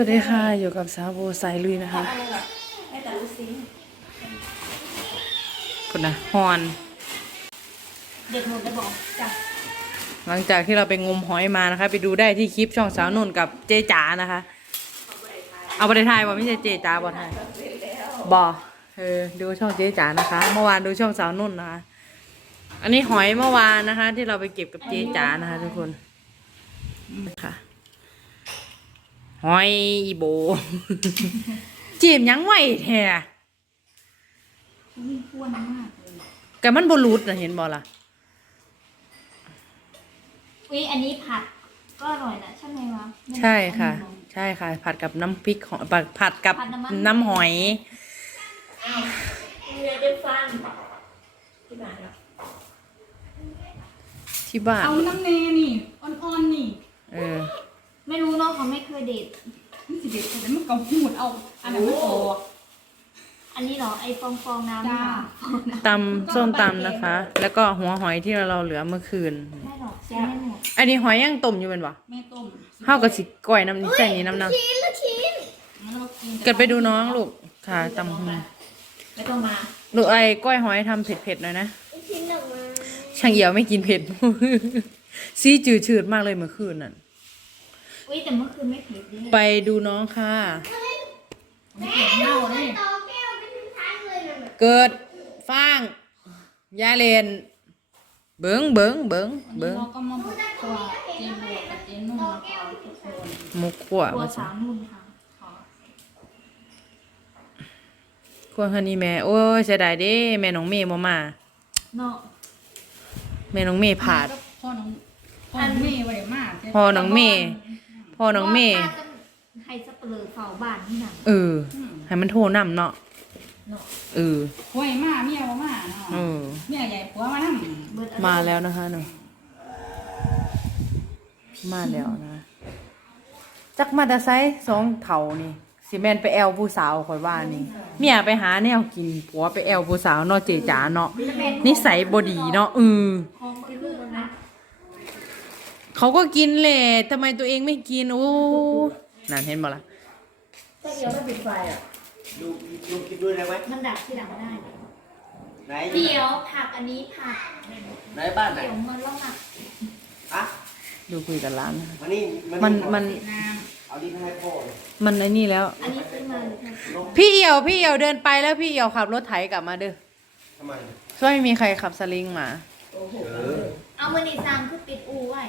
วัสดีค่ะ อยู่กับสาวโบสายลุยนะคะอะไรหรอไม่แต่รู้ซิงคุณนะฮอน เด็กหมดเลยบอกจ้ะหลังจากที่เราไปงมหอยมานะคะ ไปดูได้ที่คลิปช่องสาวนุ่นกับเจจ๋านะคะ เอาไปถ่ายบ่ไม่ใช่เจจ๋าบ่ถ่ายบ่เออดูช่องเจจ๋านะคะ เมื่อวานดูช่องสาวนุ่นนะคะ อันนี้หอยเมื่อวานนะคะ ที่เราไปเก็บกับเจจ๋านะคะ ทุกคนค่ะ หอยอีโบ จีบหยังไหวแท้มีอ้วนมากเลยแกมันบรูดนะเห็นบ่ล่ะอุ้ยอันนี้ผัดก็อร่อยนะใช่ไหมวะใช่ค่ะ ใช่ค่ะ ผัดกับน้ำพริกหอยผัดผัดกับผัดน้ำมันน้ำหอยเนื้อได้ฟันที่บ้านเราที่บ้านเอาน้ำเนนี่อ่อนๆนี่ เออ ไม่รู้เนาะเขาไม่เคยเด็ดมันสิเด็ดแต่มันก็หูดเอาอันนั้นมันโตอันนี้เหรอไอ้ฟองฟองๆน้ำจ้าฟองน้ตำส้มตำนะคะ แล้วก็หัวหอยที่เราเหลือเมื่อคืนำไม่หรอกใช่ไม่หมดอันนี้หอยย่างต้มอยู่เป็นวะแม่ต้มข้าวกับสิก้อยน้ำนี่ใส่นี้น้ำน้ชิ้นละชิ้นแล้วเรากินำเกิดไปดูน้องลูกค่ะตำหืมไม่ต้องมาลูกไอ้ก้อยหอยทำเผ็ดๆหน่อยนะ ชิ้นออกมาช่างเหี่ยวไม่กินเผ็ด ซีจืดชืดๆมากเลยเมื่อคืนนั่น อุ้ยแต่เมื่อคืนไม่เผ็ดดิไปดูน้องค่ะมันเก็บเน่าเลยเกิดฟางยายเลน เบิงเบิงเบิงวันเบินี้งเราก็มาบุกตัวเจนบวกกับเจนนุ่มนะคะทุกคนหมุกขั่วตัวมาสาวนุ่นค่ะขอขั่วฮันนี่แม่ โอ้ยเสียดายเด้แม่น้องเมย์บ่มาเนาะแม่น้องเมย์ผาดพ่อน้องพ่อน้องเมย์ไว้มากพ่อน้องเมย์ พ่อน้องเมย์ว่ากันให้สับเปลือเฝ้าบ้านนี่หนังเออให้มันโทรนำเนาะเนาะเออป่วยมากเมียว่ามาเนาะเออเมียใหญ่ผัวมานั่งเบิดอะไรมาแล้วนะคะหนูมาแล้วนะจักมาแตาไซสองเถานี่สิแมนไปแอลผู้สาวคอยว่านี่ เมียไปหาแนวกินผัวไปแอลผู้สาวเนาะเจจ๋าเนาะนิสัยบดีเนาะเออ ของบริลูกนะ เขาก็กินแหละทำไมตัวเองไม่กิน โอ้นั่นเห็นบ่ล่ะถ้าเดี๋ยวไม่ปิดไฟอะดูดูคิดด้วยได้ไหมมันดับที่หลังได้ไหนเดี๋ยวผักอันนี้ผักไหนบ้านไหนเดี๋ยวมันลอกอะอะดูคุยกันร้านนะมานี่มันมันน้เอาดินให้พ่อเลยมันไอ้นี่แล้ว อันนี้ซื้อมาเลยค่ะพี่เอี่ยวพี่เอี่ยวเดินไปแล้วพี่เอี่ยวขับรถไถกลับมาเด้อทำไมช่วยไม่มีใครขับสลิงมาเออเอามือนีซามคือปิดอูไว้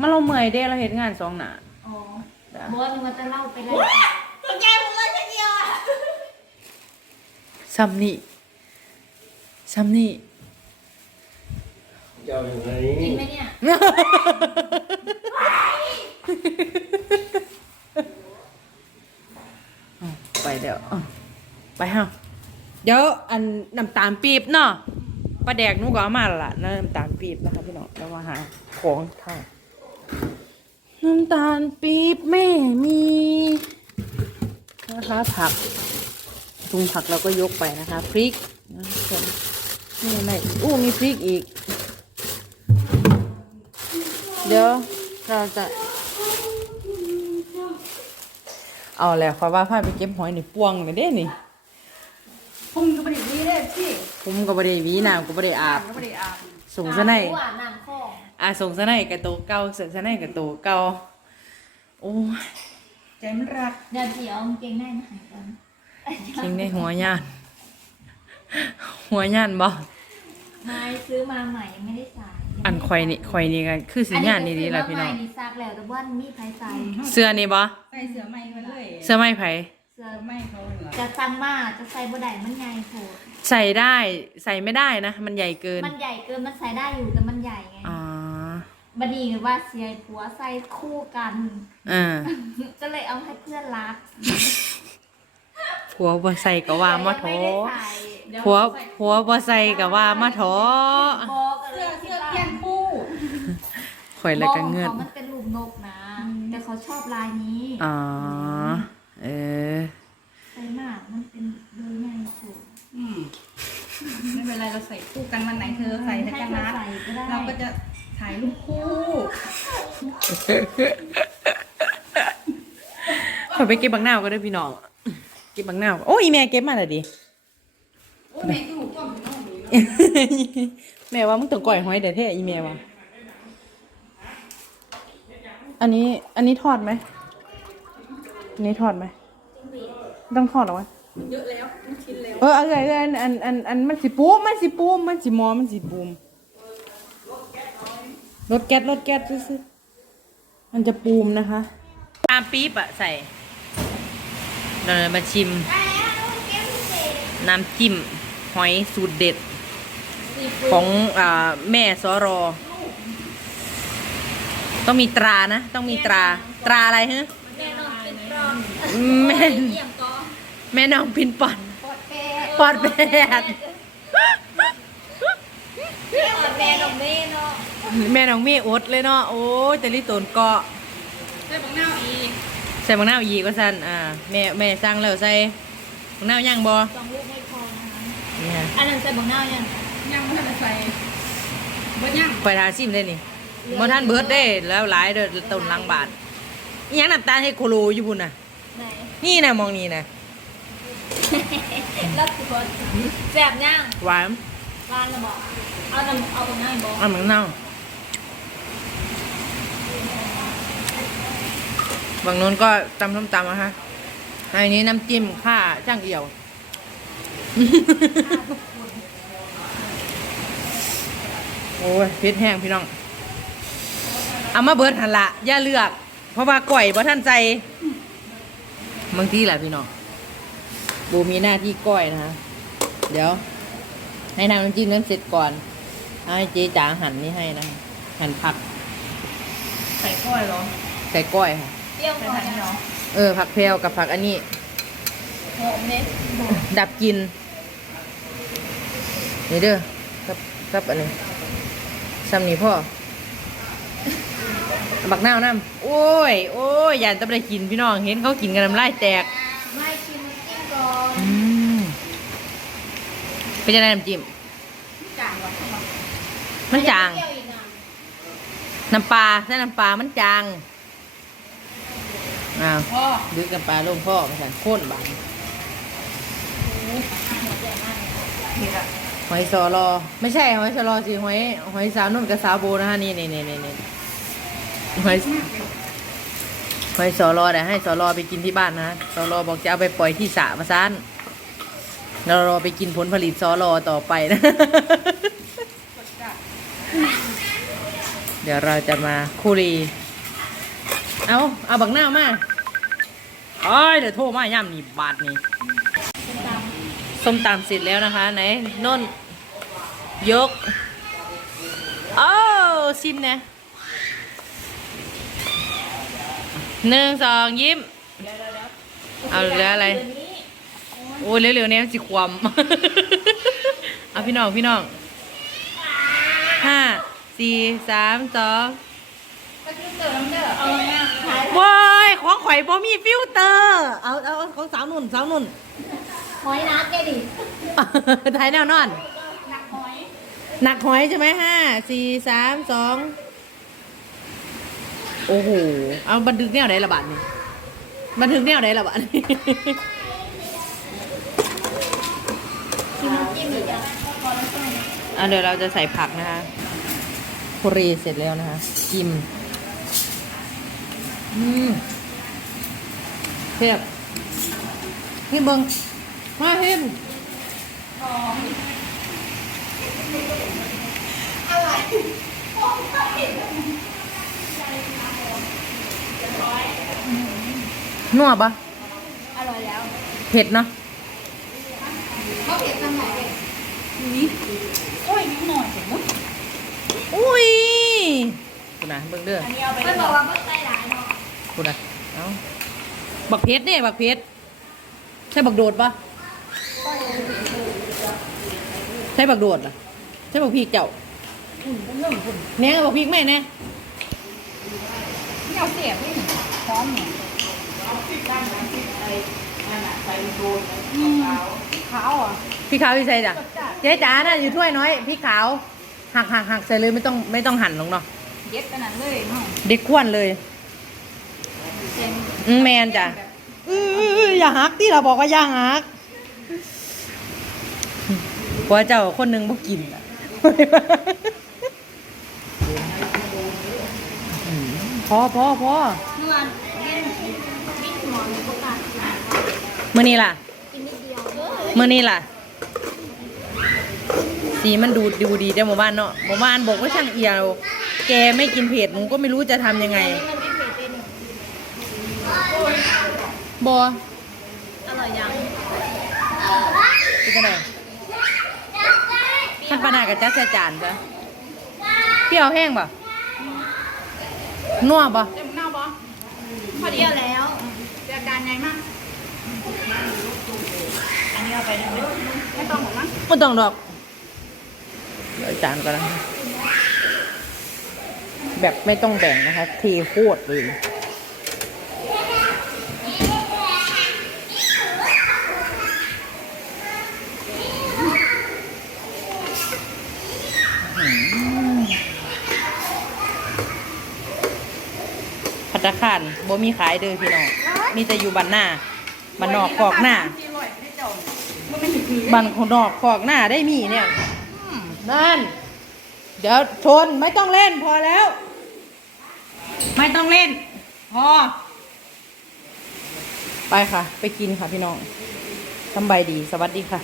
มันเราเมื่อยเด้เราเห็นงานสองหนาอ๋อจ้ะบอกว่านึกว่าจะเล่าไปเลยตัวแกผมเลยทีเดียวอะซัมนี่ซัมนี่ เจ้าอยู่ไหนจริงไหมเนี่ยอ้าวไปเดี๋ยวอ้าวไปเฮาเดี๋ยวอันน้ำตาลปี๊บเนาะปลาแดกหนูก็เอามาและล่ะน้ำตาลปี๊บนะคะพี่น้องแล้วมาหาของท่าน้ำตาลปี๊บแม่มีนะคะผักถุงผักเราก็ยกไปนะคะพริกนะทุกคนนี่ไม่อู้มีพริกอีก เดี๋ยวเราจะ เอาแล้วคอยว่าพาไปเก็บหอยนี่ป่วงกันเด้นี่ำพุ่งก็ไม่ได้ดีเลยพี่ผมก็บ่ได้หวีน้ำก็บ่ได้อาบก็ไม่ได้อาบส่งซะในหวานน้ำข้อ อะส่งซะในกับโตวเก่าเสร็จซะในกับโตวเก่าโอ้ยใจมันรักเดี๋ยวเดี๋ยวเอากางเกงในมาให้กันจริงได้หัวย่าน หัวย่านบ่ไม้ซื้อมาใหม่ยังไม่ได้ใส่อันข่อยนี่ข่อยนี่ก็คือสิย่านนี่ดีล่ะพี่น้อง อัก็ซื้มาใหม่นี่ซักแล้วแต่ว่ามีไผใส่เสื้อนี่บ่ใส่เสื้อใหม่มาเลยเสื้อไม้ไผเสื้อเสื้อใหม่เขาเหรอจะสั่งมาจะใส่บ่ได้มันใหญ่โผล่ใส่ได้ใส่ไม่ได้นะ มันใหญ่เกิน มันใหญ่เกินมันใส่ได้อยู่แต่มันใหญ่ไง อ๋อ บัดนี้ว่าเสียผัวใส่คู่กัน อ่าก็เลยเอาให้เพื่อนรักผัวบ่ใส่ก็ว่ามาโถไม่ได้ใส่เดี๋ยวผัวใส่ผัวบ่ใส่ก็ว่ามาโถบอกกันเลเสื้อยที่เสื้อบ้าเปลี่ยนนคู่ข่อยแล้วก็เงินของเขามันเป็นรูปนกนะ แต่เขาชอบลายนี้อ๋อ เออ ใส่มากมันเป็นเบอร์ใหญ่สุดอืมไม่เป็นไรเราใส่คู่กันวันไหนเธอใส่ให้กันนะใส่ก็ได้เราก็จะ ถ่ายรูปคู่อยไปเก็บบักนาวก็ได้อพี่น้อง เก็บบักนาวโอ้ยอีแม่เก็บมาแล้วดิ โอ้ยแม่ก็หูก้อมพี่น้องดีเนาะแม่ว่ามึงต้องก่อยหอยเดี๋ยวเท่อีแม่ว่า อันนี้อันนี้ทอดไหมอันนี้ทอดไหม ต้องทอดเหรอวะ เยอะแล้วทุกชิ้นแล้ว เอออะไรอันอันอันอันมันสิปูมมันสิปูมมันสิมอมันสิปูม รถแก๊สรถแก๊สซื้อๆมันจะปูมนะคะตามปี๊บอะใส่เรามาชิม น้ำจิ้มหอยสูตรเด็ด ของอ่าแม่สอรอ ต้องมีตรานะ ต้องมีตรา ตราอะไรฮะแม่นอนเป็นปลอมแม่เยี่ยมก็แม่น้องปินปอนปอดแปดปอด แปดปอดแปดของแม่เนาะแม่น้องเมย์อดเลยเนาะโอ้ยแต่ลิโตนเกาะใส่บักนาวอีกใส่มะนาวอีกก็สั่นอ่าแม่แม่สั่งแล้วใส่มะนาวย่างบ่สองลูกไม่พอนะคะนี่ฮะอันนั้นใส่บังหน้ายังยังไม่ทันได้ใส่เบิดยังไปทาซิมได้นี่บ่ท่านเบิร์ดได้แล้วหลายเด้อต้นหลังบาทอิหยังน้ำตาลให้โคโลอยู่พุ่นน่ะไหนนี่นะมองนี่นะแล้วคือคนแซ่บย่างหวาน ร้านละบอกเอาน้ำเอาบังหน้าบอกอะมือนเน่าบางนู้นก็ตำส้มตำนะคะอันนี้น้ำจิ้มข้าจ้างเอี่ยว โอ้ยเพชรแห้งพี่น้อง เอามาเบิดหันละอย่าเลือก เพราะว่าก่อยบ่ท่านใจบางทีแหละพี่น้องบูมีหน้าที่ก้อยนะคะเดี๋ยว ให้น้ำน้ำจิ้มนั้นเสร็จก่อนเอาให้เจ๊จ๋าหั่นนี่ให้นะคะหั่นผัก ใส่กล้อยเหรอใส่ก้อยค่ะ เปรี้ยวใส่พอทันยังเนาะเออ ผักเพลวกับผักอันนี้ หอมเนี่ยดับกลินนี่เด้อกับกับอันนี้ซ้ำนี่พ่อเอาบักนาวน้ำโอ้ย โอ้ยยานตะไปกินพี่น้อง เห็นเขากินกันน้ำลายแตก ไม่ชิมน้ำจิ้มก่อน อืม เป็นยังไงน้ำจิ้มจางว่ะมันจางเปรี้ยวอีกนะน้ำปลาใส่น้ำปลา มันจาง อ้าวพ่อดึกน้ำปลาลงพ่อมาสั่นโค่นบางนี่ละหอยซอรอ ไม่ใช่หอยซอรอสิหอยหอยสาวนุ่นกับสาวโบนะคะนี่นี่นี่นี่นี่หอยหอยซอรอเดี๋ยวให้ซอรอไปกินที่บ้านนะซอรอบอกจะเอาไปปล่อยที่สระมาซาน เรารอไปกินผลผลิตซอรอต่อไปนะ เดี๋ยวเราจะมาคุรีเอาเอาบักหน้ามาโอ้ยเดี๋ยวโทรมาย่ำนี่บาทนี่ส้มตำเสร็จแล้วนะคะ ไหนนนยกโอ้ซิมนะหนึ่งสองยิ้ม เอาเหลืออะไร โอ้ยเร็วๆเนี้สิความเอาพี่น้องพี่น้องห้าสี่สามสองก็คือเติมน้ำเด้อเอาหน้าขายว้ายของข่อยบ่มีฟิลเตอร์ เอาเอาเอาของสาวนุ่นสาวนุ่นหอยนัดแกดิถ่ายแนวนอนหนักหอยหนักหอยใช่ไหมห้าสี่สามสองโอ้โห เอาบันทึกแนวไหนละบาทนี่บันทึกแนวไหนละบาทนี่ ชิมน้ำจิ้มอีกอะ อะเดี๋ยวเราจะใส่ผักนะคะโคเรเสร็จแล้วนะคะกิมอืมเพียบพี่เบิงมาเห็นนัวปะอร่อยแล้ว เผ็ดเนาะเขาเผ็ดทำไหนนี่โอ้ยนิด หน่อยเสร็จมั้งอุ้ยคุณนะเบิ่งเด้ออันนี้เอาไปเพื่อนบอกว่าเพิ่งใส่หลายเนาะคุณนะเอาบักเพชรเนี่ยบักเพชรใช่บักโดดปะใช่บักโดดเหรอใช่บักพีกเจ้าเนี่ยบักพีกไหมเนี่ยนี่เอาเสียบนี่พร้อมเนี่ยอืมขาวอะ พี่ขาวพี่ใส่จ้ะเจ๊จ๋าน่ะอยู่ถ้วยน้อยพี่ขาวหักหักหักใส่เลยไม่ต้องไม่ต้องหั่นลงเนาะเย็ดขนาดเลยเนาะเด็กขวนเลยเส้นอืมแมนจ้ะแอื้ออย่าหักที่เราบอกว่าอย่าหักเพราะว่าเจ้าคนหนึ่งบ่กินอะอืมพอพอพอเมื่อวานเล่นมิดหมอนประกาศมื่อนี้ล่ะกินนิดเดียวมื่อนี้ล่ะ สีมันดูดูดีแต่หมู่บ้านเนาะหมู่บ้านบอกว่าช่างเอียว แกไม่กินเผ็ดหนูก็ไม่รู้จะทำยังไงมันไม่เผ็ดเป็นบออร่อยยังกินกันไหนท่านปานากับจักใส่จานปะเปรี้ยวแห้งปะนัวปะเต็มหน้าบ่พอดียวแล้วเรียกการไงมั่งอันนี้ เอาไปได้ไหมไม่ต้องหรอกมั้งไม่ต้องดอกเดี๋ยวจานก่อนนะแบบไม่ต้องแบ่งนะคะเทโคตรเลยพัตคารบ่มีขายเด้อพี่น้อง มีแต่อยู่บ้านหน้าบ้านนอกกอกหน้า บันของนอกขอกหน้าได้มีเนี่ยนั่น เดี๋ยวชนไม่ต้องเล่นพอแล้ว ไม่ต้องเล่น พอ ไปค่ะ ไปกินค่ะพี่น้องสบายดีสวัสดีค่ะ